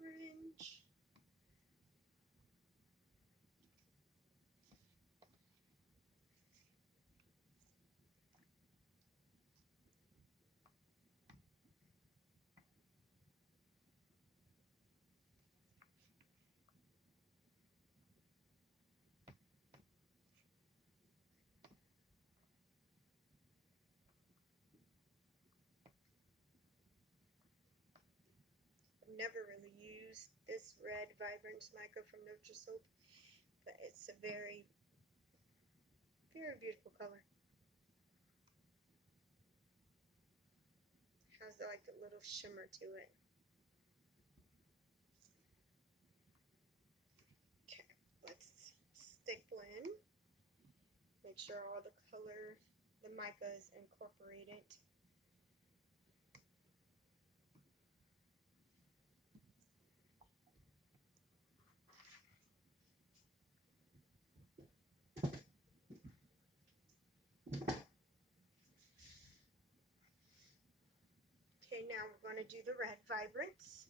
orange. I've never really used this red Vibrance mica from Soap, but it's a very, very beautiful color. Has like a little shimmer to it. Okay, let's stick blend. Make sure all the color, the mica is incorporated. Okay, now we're going to do the red Vibrance.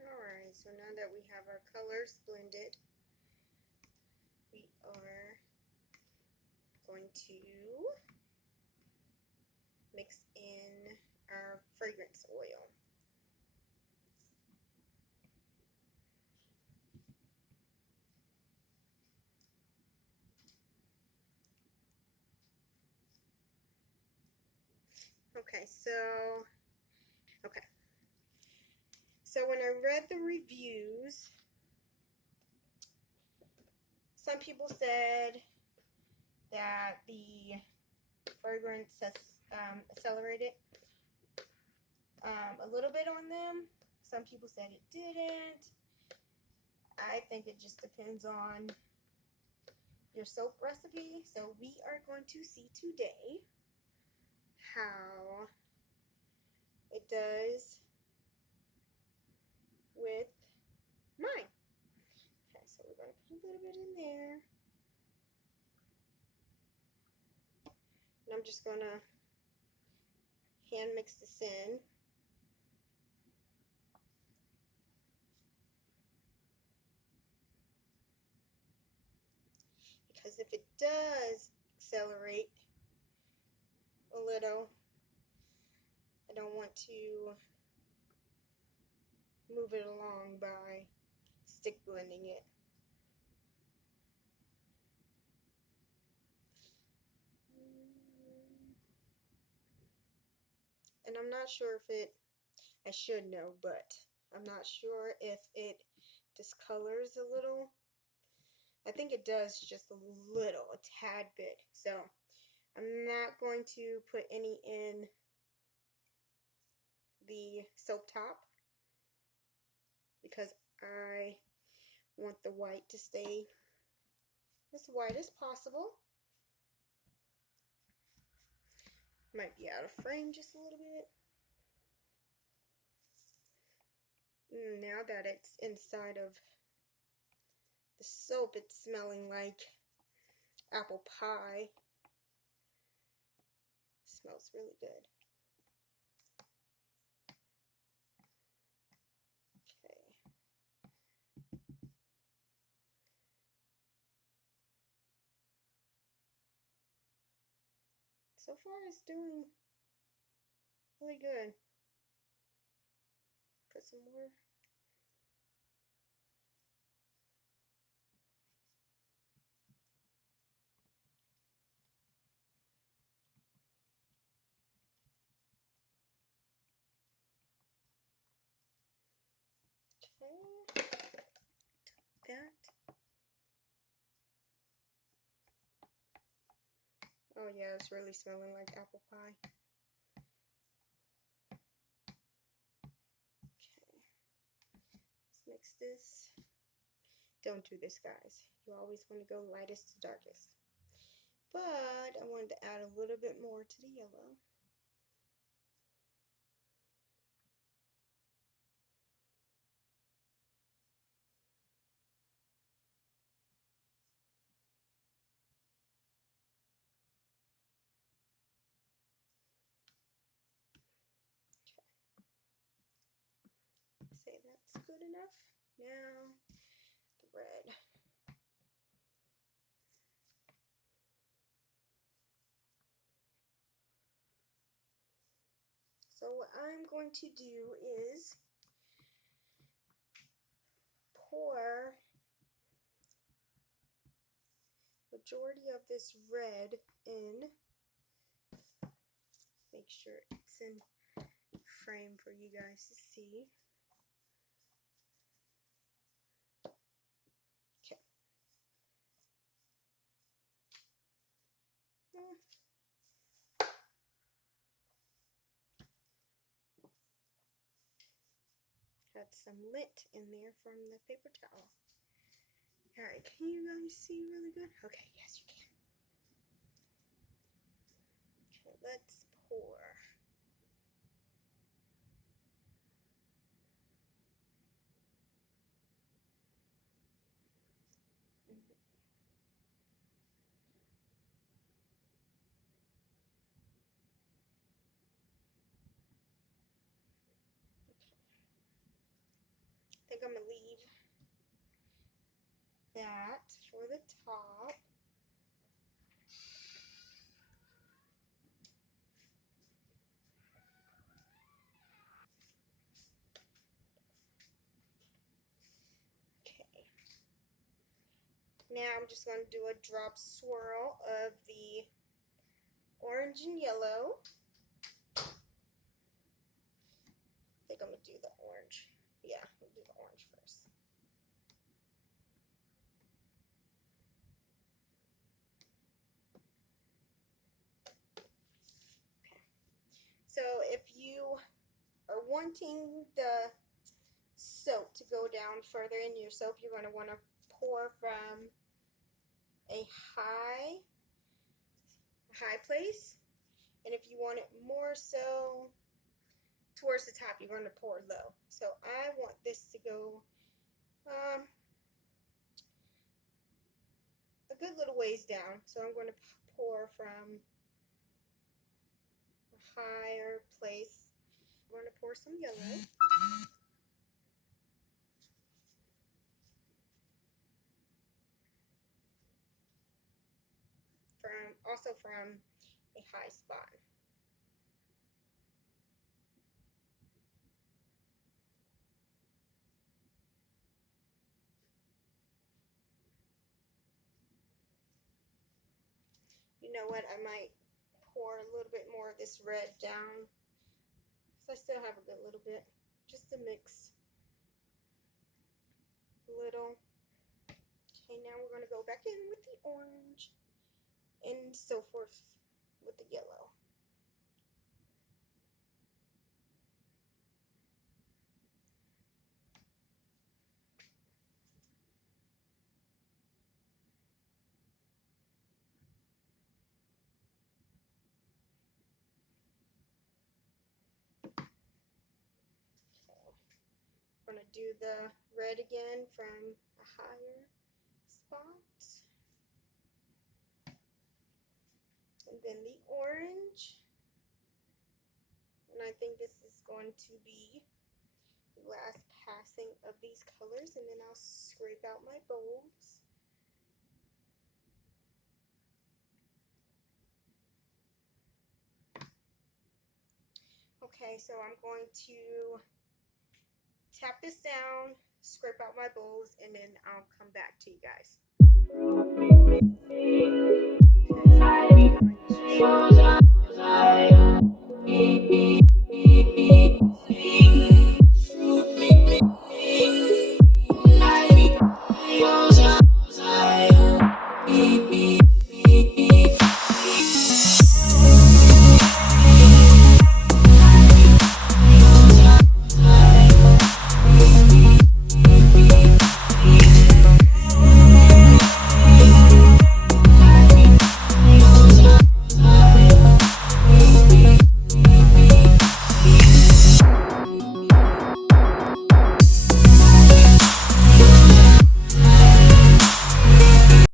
Alright, so now that we have our colors blended, we are going to mix in our fragrance oil. Okay, so when I read the reviews, some people said that the fragrance has accelerated a little bit on them. Some people said it didn't. I think it just depends on your soap recipe. So we are going to see today how it does with mine. Okay, so we're going to put a little bit in there. And I'm just going to hand mix this in. Because if it does accelerate a little, I don't want to move it along by stick blending it. And I'm not sure if I should know, but I'm not sure if it discolors a little. I think it does just a little, a tad bit. So I'm not going to put any in the soap top because I want the white to stay as white as possible. Might be out of frame just a little bit. Now that it's inside of the soap, it's smelling like apple pie. Smells really good. Okay. So far it's doing really good. Put some more. Okay. That. Oh yeah, it's really smelling like apple pie. Okay. Let's mix this. Don't do this, guys. You always want to go lightest to darkest. But I wanted to add a little bit more to the yellow. Say that's good enough. Now the red. So what I'm going to do is pour majority of this red in. Make sure it's in frame for you guys to see. Okay. Had some lint in there from the paper towel. Alright, can you guys see really good? Okay, yes you can. Okay, let's pour. I think I'm going to leave that for the top. Okay. Now I'm just going to do a drop swirl of the orange and yellow. I think I'm going to do the orange. Yeah, we'll do the orange first. Okay. So if you are wanting the soap to go down further in your soap, you're going to want to pour from a high place, and if you want it more so towards the top, you're going to pour low. So I want this to go a good little ways down, so I'm going to pour from a higher place. I'm going to pour some yellow. Also from a high spot. You know what, I might pour a little bit more of this red down, because I still have a good little bit, just to mix a little. Okay, now we're going to go back in with the orange, and so forth with the yellow. I'm going to do the red again from a higher spot. And then the orange. And I think this is going to be the last passing of these colors, and then I'll scrape out my bowls. Okay, so I'm going to tap this down, scrape out my bowls, and then I'll come back to you guys. Okay.